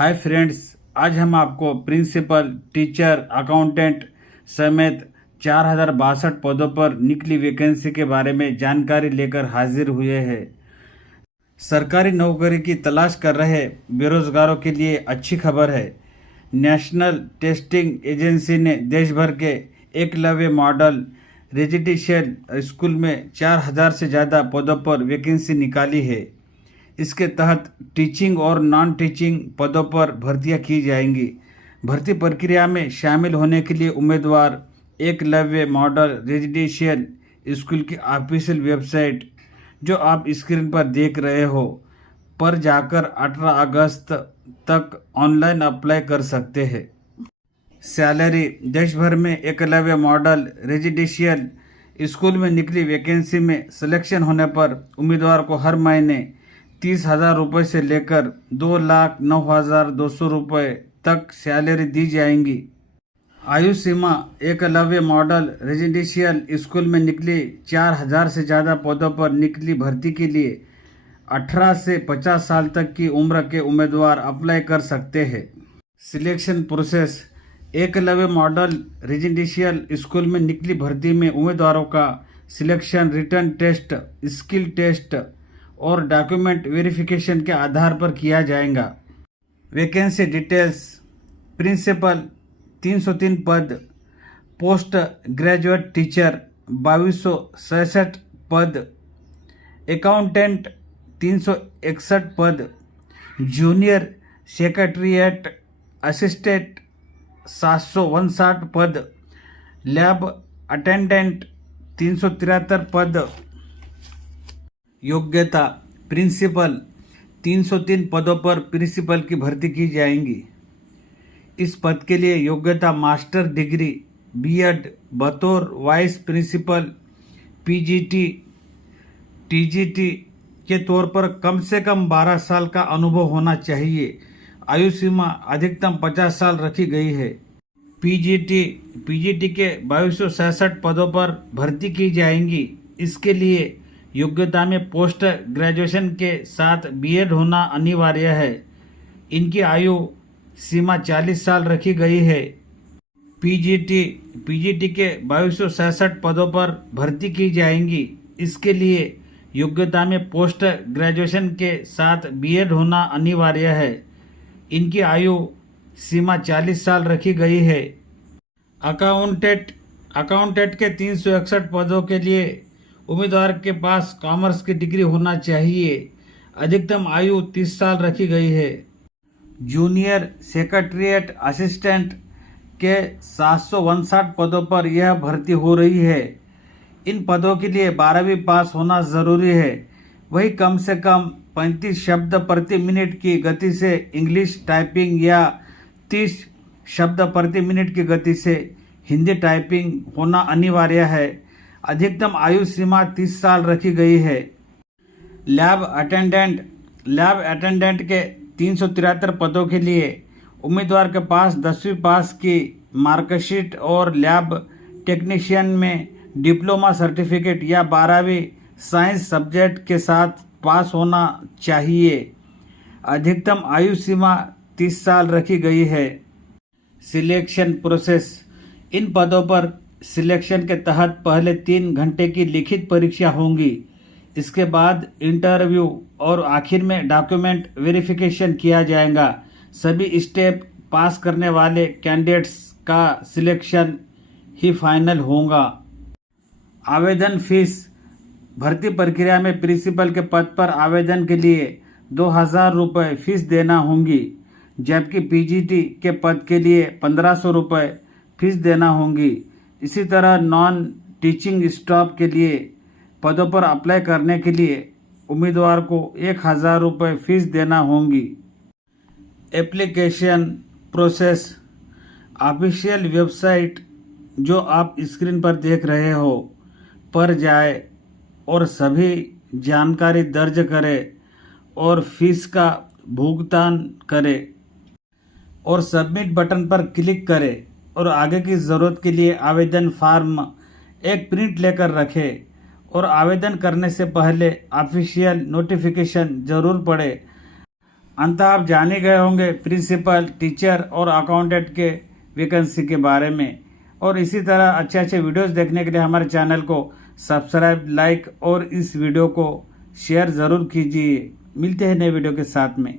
Hi friends, आज हम आपको प्रिंसिपल, टीचर, अकाउंटेंट समेत 4062 पदों पर निकली वैकेंसी के बारे में जानकारी लेकर हाजिर हुए हैं। सरकारी नौकरी की तलाश कर रहे बेरोजगारों के लिए अच्छी खबर है। नेशनल टेस्टिंग एजेंसी ने देश भर के एकलव्य मॉडल रेजिडेंशियल स्कूल में 4000 से ज़्यादा पदों पर वैकेंसी निकाली है। इसके तहत टीचिंग और नॉन टीचिंग पदों पर भर्तियां की जाएंगी। भर्ती प्रक्रिया में शामिल होने के लिए उम्मीदवार एकलव्य मॉडल रेजिडेंशियल स्कूल की ऑफिशियल वेबसाइट, जो आप स्क्रीन पर देख रहे हो, पर जाकर 18 अगस्त तक ऑनलाइन अप्लाई कर सकते हैं। सैलरी: देश भर में एकलव्य मॉडल रेजिडेंशियल स्कूल में निकली वैकेंसी में सिलेक्शन होने पर उम्मीदवार को हर महीने 30,000 रुपये से लेकर 2,09,200 रुपये तक सैलरी दी जाएंगी। आयु सीमा: एकलव्य मॉडल रेजिडेंशियल स्कूल में निकली 4,000 से ज़्यादा पदों पर निकली भर्ती के लिए 18 से 50 साल तक की उम्र के उम्मीदवार अप्लाई कर सकते हैं। Selection process: Eklavya model residential school में निकली भर्ती में उम्मीदवारों का selection written test, skill test और डॉक्यूमेंट वेरिफिकेशन के आधार पर किया जाएगा। वैकेंसी डिटेल्स: प्रिंसिपल 303 पद, पोस्ट ग्रेजुएट टीचर 2266 पद, अकाउंटेंट 361 पद, जूनियर सेक्रेटरीट असिस्टेंट 759 पद, लैब अटेंडेंट 373 पद। योग्यता: प्रिंसिपल 303 पदों पर प्रिंसिपल की भर्ती की जाएंगी। इस पद के लिए योग्यता मास्टर डिग्री, बीएड बतौर वाइस प्रिंसिपल, पीजीटी, टीजीटी के तौर पर कम से कम 12 साल का अनुभव होना चाहिए। आयु सीमा अधिकतम 50 साल रखी गई है। पीजीटी के 2266 पदों पर भर्ती की जाएंगी। इसके लिए योग्यता में पोस्ट ग्रेजुएशन के साथ बीएड होना अनिवार्य है। इनकी आयु सीमा 40 साल रखी गई है। पीजीटी के 2266 पदों पर भर्ती की जाएंगी। इसके लिए योग्यता में पोस्ट ग्रेजुएशन के साथ बीएड होना अनिवार्य है। इनकी आयु सीमा 40 साल रखी गई है। अकाउंटेंट के 361 पदों के लिए उम्मीदवार के पास कॉमर्स की डिग्री होना चाहिए। अधिकतम आयु 30 साल रखी गई है। जूनियर सेक्रेटरीट असिस्टेंट के 759 पदों पर यह भर्ती हो रही है। इन पदों के लिए 12वीं पास होना जरूरी है। वही कम से कम 35 शब्द प्रति मिनट की गति से इंग्लिश टाइपिंग या 30 शब्द प्रति मिनट की गति से हिंदी टाइपिंग होना अनिवार्य है। अधिकतम आयु सीमा 30 साल रखी गई है। लैब अटेंडेंट के 373 पदों के लिए उम्मीदवार के पास 10वीं पास की मार्कशीट और लैब टेक्नीशियन में डिप्लोमा सर्टिफिकेट या 12वीं साइंस सब्जेक्ट के साथ पास होना चाहिए। अधिकतम आयु सीमा 30 साल रखी गई है। सिलेक्शन प्रोसेस: इन पदों पर सिलेक्शन के तहत पहले 3 घंटे की लिखित परीक्षा होंगी। इसके बाद इंटरव्यू और आखिर में डॉक्यूमेंट वेरिफिकेशन किया जाएगा। सभी स्टेप पास करने वाले कैंडिडेट्स का सिलेक्शन ही फाइनल होगा। आवेदन फीस: भर्ती प्रक्रिया में प्रिंसिपल के पद पर आवेदन के लिए 2,000 रुपये फीस देना होगी, जबकि पीजीटी के पद के लिए 1,500 रुपये फीस देना होगी। इसी तरह नॉन टीचिंग स्टाफ के लिए पदों पर अप्लाई करने के लिए उम्मीदवार को 1,000 रुपये फीस देना होगी। एप्लीकेशन प्रोसेस: ऑफिशियल वेबसाइट, जो आप स्क्रीन पर देख रहे हो, पर जाए और सभी जानकारी दर्ज करें और फीस का भुगतान करें और सबमिट बटन पर क्लिक करें और आगे की ज़रूरत के लिए आवेदन फॉर्म एक प्रिंट लेकर रखें और आवेदन करने से पहले ऑफिशियल नोटिफिकेशन जरूर पढ़ें। अंततः आप जाने गए होंगे प्रिंसिपल, टीचर और अकाउंटेंट के वैकेंसी के बारे में। और इसी तरह अच्छे अच्छे वीडियोस देखने के लिए हमारे चैनल को सब्सक्राइब, लाइक और इस वीडियो को शेयर ज़रूर कीजिए। मिलते हैं नए वीडियो के साथ में।